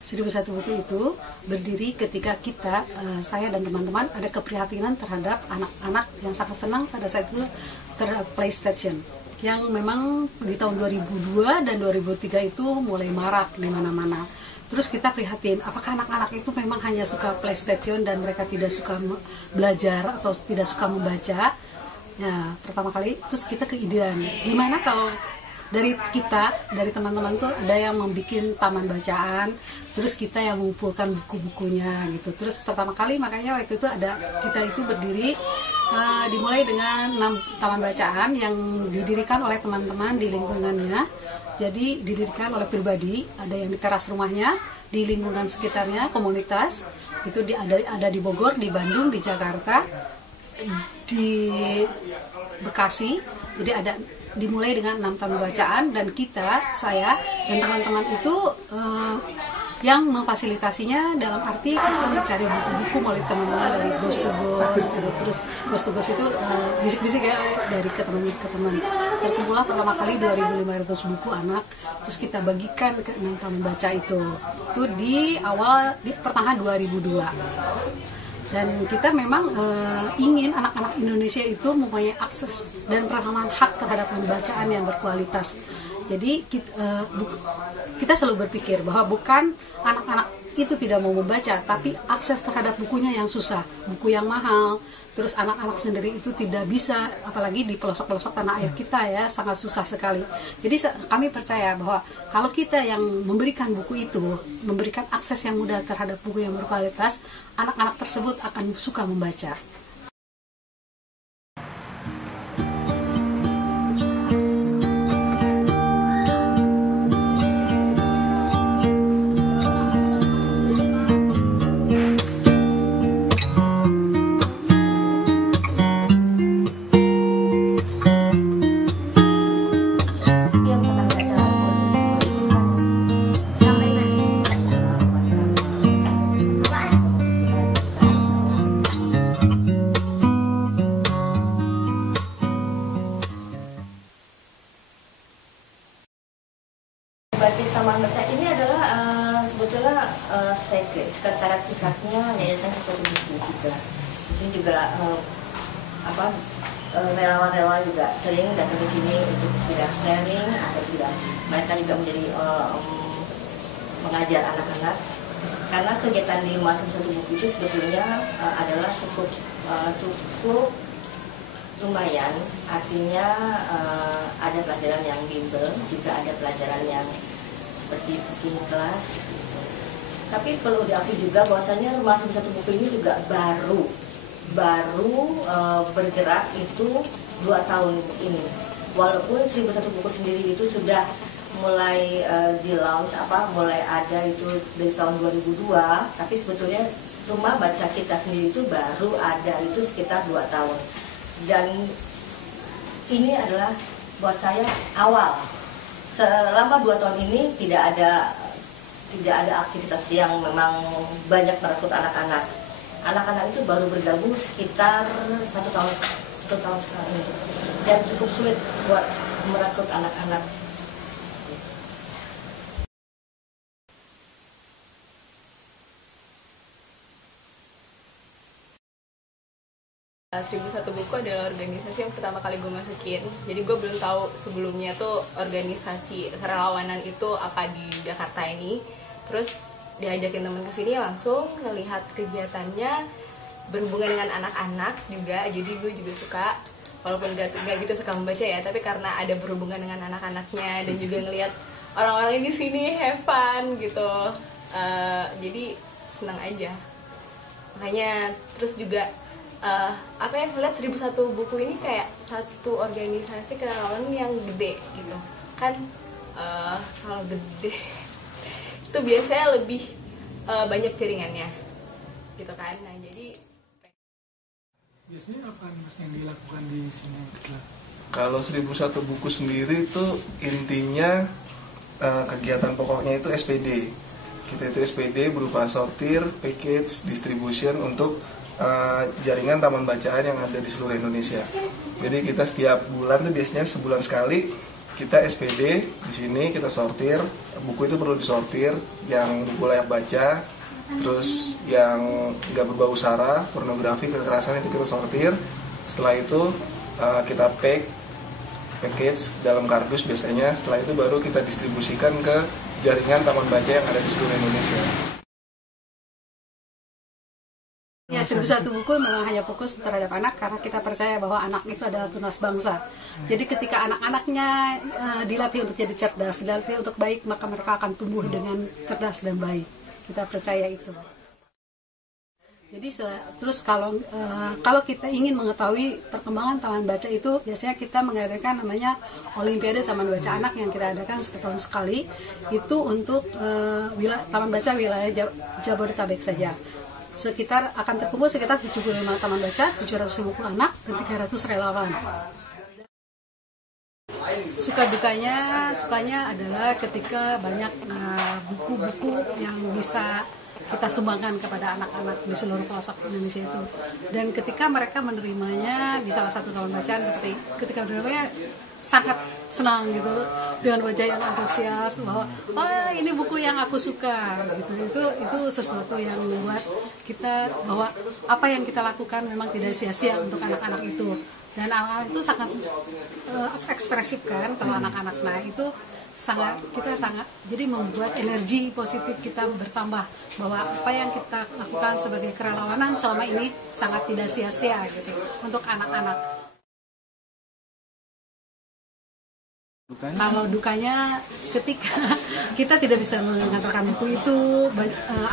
1001 buku itu berdiri ketika kita, saya dan teman-teman ada keprihatinan terhadap anak-anak yang sangat senang pada saat itu terhadap PlayStation. Yang memang di tahun 2002 dan 2003 itu mulai marak di mana-mana. Terus kita prihatin, apakah anak-anak itu memang hanya suka PlayStation dan mereka tidak suka belajar atau tidak suka membaca? Ya, pertama kali terus kita keidean, gimana kalau dari kita, dari teman-teman tuh ada yang membuat taman bacaan, terus kita yang mengumpulkan buku-bukunya gitu. Terus pertama kali makanya waktu itu kita itu berdiri, dimulai dengan 6 taman bacaan yang didirikan oleh teman-teman di lingkungannya. Jadi didirikan oleh pribadi, ada yang di teras rumahnya, di lingkungan sekitarnya, komunitas. Itu ada di Bogor, di Bandung, di Jakarta, di Bekasi. Jadi ada dimulai dengan 6 taman bacaan dan saya dan teman-teman itu yang memfasilitasinya dalam arti kita mencari buku-buku melalui teman-teman dari Ghost to Ghost gitu. Terus Ghost to Ghost itu bisik-bisik ya dari ke teman. Terkumpullah pertama kali 2.500 buku anak, terus kita bagikan ke 6 taman baca itu di pertengahan 2002. Dan kita memang ingin anak-anak Indonesia itu mempunyai akses dan pemahaman hak terhadap pembacaan yang berkualitas. Jadi kita selalu berpikir bahwa bukan anak-anak itu tidak mau membaca, tapi akses terhadap bukunya yang susah, buku yang mahal. Terus anak-anak sendiri itu tidak bisa, apalagi di pelosok-pelosok tanah air kita ya, sangat susah sekali. Jadi kami percaya bahwa kalau kita yang memberikan buku itu, memberikan akses yang mudah terhadap buku yang berkualitas, anak-anak tersebut akan suka membaca. Batik Taman Baca ini adalah sebetulnya sekretariat pusatnya Yayasan 1001 Buku juga. Di sini juga relawan-relawan juga sering datang ke sini untuk sekedar sharing atau sekedar mereka juga menjadi mengajar anak-anak. Karena kegiatan di Rumah 1001 Buku itu sebetulnya adalah cukup lumayan, artinya ada pelajaran yang bimbel, juga ada pelajaran yang seperti cooking class. Tapi perlu diakui juga bahwasanya Rumah 1001 Buku ini juga baru bergerak itu 2 tahun ini. Walaupun 1001 Buku sendiri itu sudah mulai di launch mulai ada itu dari tahun 2002, tapi sebetulnya rumah baca kita sendiri itu baru ada itu sekitar 2 tahun. Dan ini adalah buat saya awal. Selama 2 tahun ini tidak ada aktivitas yang memang banyak merekrut anak-anak. Anak-anak itu baru bergabung sekitar 1 tahun sekarang ini. Dan cukup sulit buat merekrut anak-anak. 1001 Buku adalah organisasi yang pertama kali gue masukin. Jadi gue belum tahu sebelumnya tuh organisasi kerelawanan itu apa di Jakarta ini. Terus diajakin temen kesini langsung ngelihat kegiatannya berhubungan dengan anak-anak juga. Jadi gue juga suka, walaupun gak gitu suka membaca ya, tapi karena ada berhubungan dengan anak-anaknya dan juga ngelihat orang-orang di sini have fun gitu. Jadi senang aja. Makanya terus juga melihat 1001 Buku ini kayak satu organisasi kerelawanan yang gede gitu kan. Kalau gede itu biasanya lebih banyak jaringannya gitu kan. Nah jadi biasanya apa yang dilakukan di sini? Kalau 1001 Buku sendiri itu intinya kegiatan pokoknya itu SPD. Kita itu SPD berupa sortir, package, distribution untuk jaringan taman bacaan yang ada di seluruh Indonesia. Jadi kita setiap bulan tuh biasanya sebulan sekali kita SPD di sini kita sortir, buku itu perlu disortir, yang buku layak baca, terus yang nggak berbau sara, pornografi, kekerasan itu kita sortir. Setelah itu kita package dalam kardus biasanya. Setelah itu baru kita distribusikan ke jaringan taman baca yang ada di seluruh Indonesia. Ya, 1001 buku memang hanya fokus terhadap anak karena kita percaya bahwa anak itu adalah tunas bangsa. Jadi ketika anak-anaknya dilatih untuk jadi cerdas, dilatih untuk baik, maka mereka akan tumbuh dengan cerdas dan baik. Kita percaya itu. Jadi terus kalau kita ingin mengetahui perkembangan taman baca itu, biasanya kita mengadakan namanya Olimpiade Taman Baca Anak yang kita adakan setahun sekali. Itu untuk taman baca wilayah Jabodetabek saja. Akan terkumpul sekitar 75 taman baca, 750 anak, dan 300 relawan. Sukanya adalah ketika banyak buku-buku yang bisa kita sumbangkan kepada anak-anak di seluruh pelosok Indonesia itu. Dan ketika mereka menerimanya di salah satu taman bacaan, seperti ketika menerimanya sangat senang gitu, dengan wajah yang antusias bahwa ini buku yang aku suka gitu. Itu sesuatu yang membuat kita bahwa apa yang kita lakukan memang tidak sia-sia untuk anak-anak itu. Dan anak-anak itu sangat ekspresif kan kalau anak-anak. Nah itu kita sangat jadi membuat energi positif kita bertambah bahwa apa yang kita lakukan sebagai kerelawanan selama ini sangat tidak sia-sia gitu untuk anak-anak. Kalau dukanya ketika kita tidak bisa mengantarkan buku itu,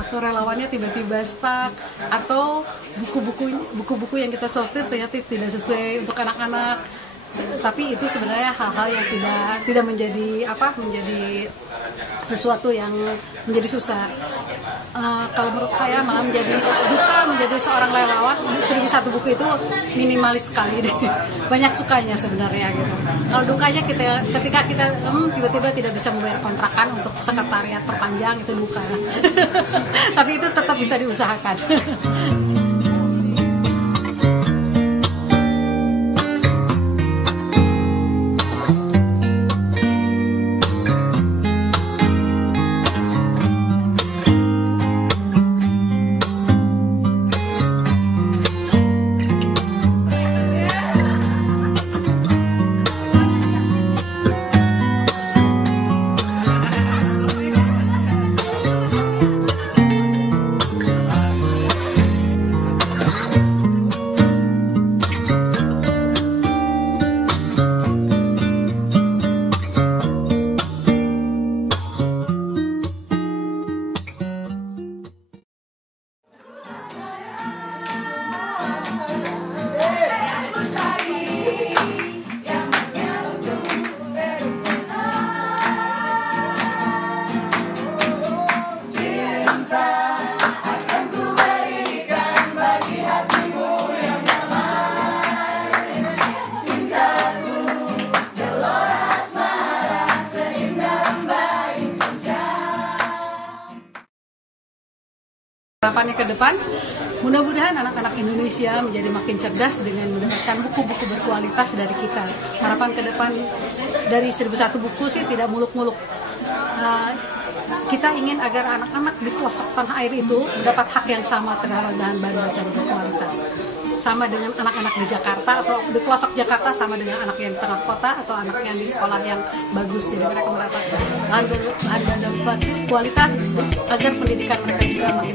atau relawannya tiba-tiba stuck, atau buku-buku yang kita sortir ternyata tidak sesuai untuk anak-anak. Tapi itu sebenarnya hal-hal yang tidak menjadi sesuatu yang menjadi susah. Kalau menurut saya malah menjadi duka menjadi seorang relawan. 1001 buku itu minimalis sekali deh. Banyak sukanya sebenarnya gitu. Kalau dukanya ketika kita tiba-tiba tidak bisa membayar kontrakan untuk sekretariat perpanjang, itu duka. Tapi itu tetap bisa diusahakan. Harapannya ke depan, mudah-mudahan anak-anak Indonesia menjadi makin cerdas dengan mendapatkan buku-buku berkualitas dari kita. Harapan ke depan dari 1001 buku sih tidak muluk-muluk. Kita ingin agar anak-anak di pelosok tanah air itu mendapat hak yang sama terhadap bahan bacaan berkualitas. Sama dengan anak-anak di Jakarta atau di pelosok Jakarta, sama dengan anak yang di tengah kota atau anak yang di sekolah yang bagus. Jadi mereka mendapatkan bahan bacaan berkualitas agar pendidikan mereka juga makin